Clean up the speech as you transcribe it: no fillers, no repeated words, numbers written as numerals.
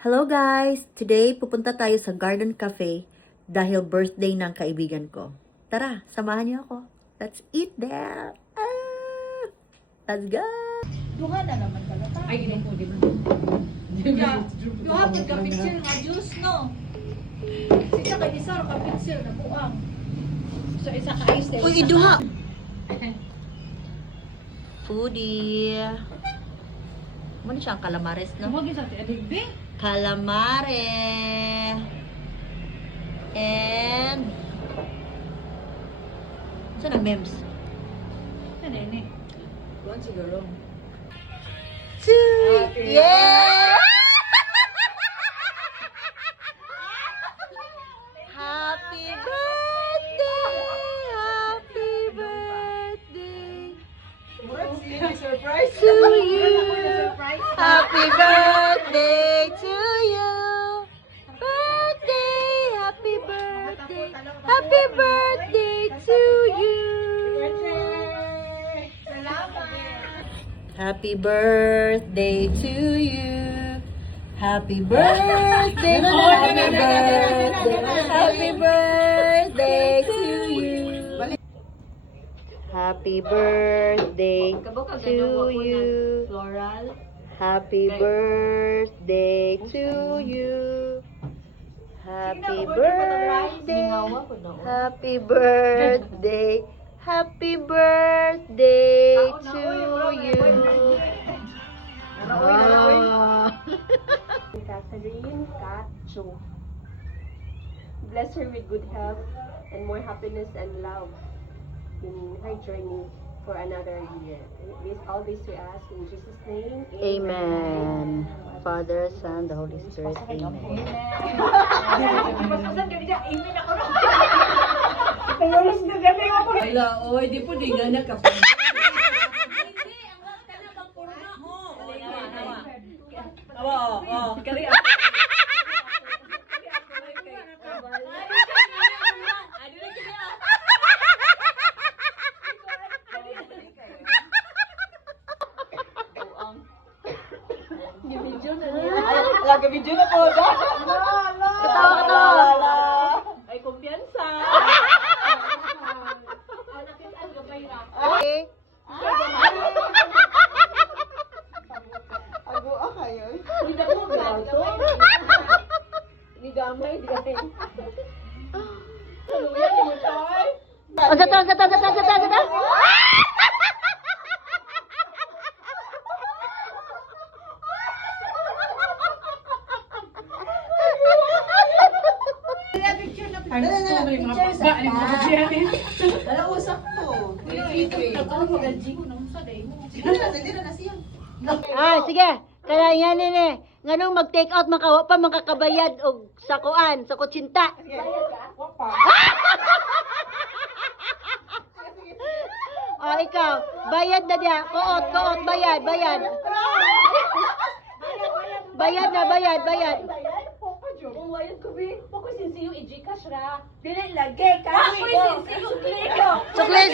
Hello guys! Today, pupunta tayo sa Garden Cafe dahil birthday ng kaibigan ko. Tara, samahan niyo ako. Let's eat there! Let's go! Duha na naman talaga. Ay, inom po, di ba? Duha pud ka picture nga juice no. Sisa kay isa ra ka picture na buang. So, isa ka ice day. Uy, duha! Foodie! Muna siyang calamares, no? Tumagin sa adigbi. Calamare! And... saan ang memes? Ano yun eh? Buwan siguro. Yeah! Happy birthday! Happy birthday! Surprise. To you! Happy birthday to you! Birthday! Happy birthday! Happy birthday to you! Happy birthday to you! Happy birthday! Happy birthday! Happy birthday to you! Happy birthday to you! Floral. Happy birthday to you. Happy birthday. Happy birthday. Happy birthday to you. Catherine Cacho. Bless her with good health and more happiness and love in her journey for another year. All this we ask in Jesus' name. Amen. Father, Son, the Holy Spirit. Amen. Pasasan ka niya, imin ako na. Pangalas na gabi ako. Wala, oy, di po, di ganyan ka pa. Hindi, ang lang ka na bang purna mo. Awa, oh, kari ako. Laga video na po. Katawa. Ay, kumpiyansa. Okay. Hindi na po gato. Hindi gamay, hindi gamay. Saluyan, hindi mo tayo. Ang sata. Ano na, may mga pagba, ano mga pagbiyan eh. Dala usap mo. Sige. Kaya yan eh. Nganong mag-take out makawa pa makakabayad og sa kuan, sa kutsinta. Oh, ikaw, bayad na dia. Kuot, bayad. Bayad. Kung wayan ko bi, ako sinsiyo i-Gcash ra. Dili lagi ka. Ako sinsiyo kliko. Sukli.